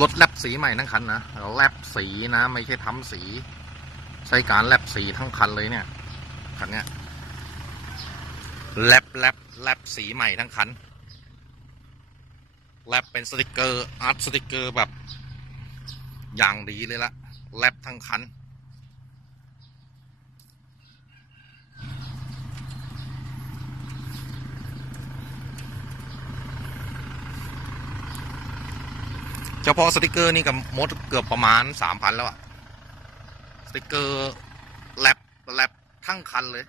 รถแลบสีใหม่ทั้งคันนะแลบสีนะ ไม่ใช่ทำสี ใช้การแลบสีทั้งคันเลยเนี่ย คันเนี้ยแลบแลบแลบสีใหม่ทั้งคันแลบเป็นสติกเกอร์อาร์ตสติกเกอร์แบบอย่างดีเลยละแลบทั้งคัน เฉพาะสติกเกอร์นี่ก็มดเกือบประมาณสามพันแล้วอะสติกเกอร์แลบแลบทั้งคันเลย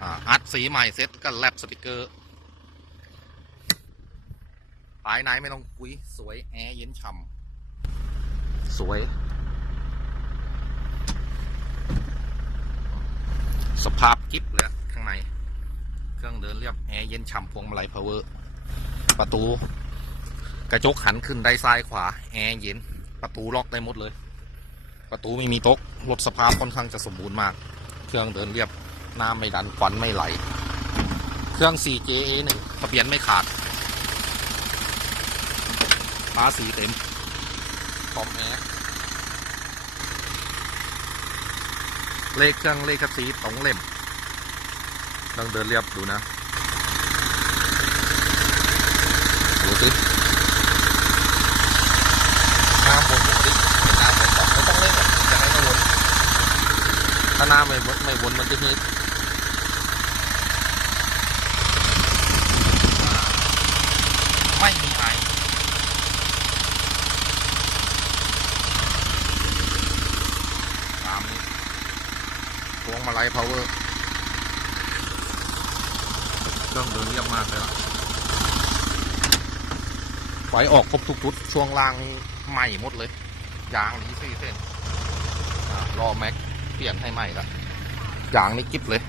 อ่าอัดสีใหม่เซ็ตก็แลบสติกเกอร์ภายในไม่ต้องคุยสวยแอร์เย็นฉ่ำสวย สภาพกิฟเลยอะข้างใน เครื่องเดินเรียบแอร์เย็นฉ่ำพวงมาลัยพาวเวอร์ ประตู กระจกหันขึ้นได้ซ้ายขวา แอร์เย็น ประตูล็อกได้หมดเลย ประตูไม่มีต๊ะรถสภาพค่อนข้างจะสมบูรณ์มาก เครื่องเดินเรียบน้ำไม่ดันควันไม่ไหล เครื่อง 4JA หนึ่งทะเบียนไม่ขาดฟ้าสีเต็มพร้อมแอร์เลขเครื่องเลขกระสีตรงเล่มเครื่องเดินเรียบดูนะดูสิ น้ำวนปกติเป็นน้ำวนต่อไม่ต้องเล่นหรอกจะให้ไม่วนถ้าน้ำ ไม่วนไม่วนมันจะมีไม่มีไอตามนี้พวงมาลัยพาวเวอร์เครื่องเดินเรียบมากเลยล่ะไฟออกครบทุกชุดช่วงล่างนี่ใหม่หมดเลย ยางนี้สี่เส้นอ่ารอแม็ก เปลี่ยนให้ใหม่ละยางนี่กิ๊บเลย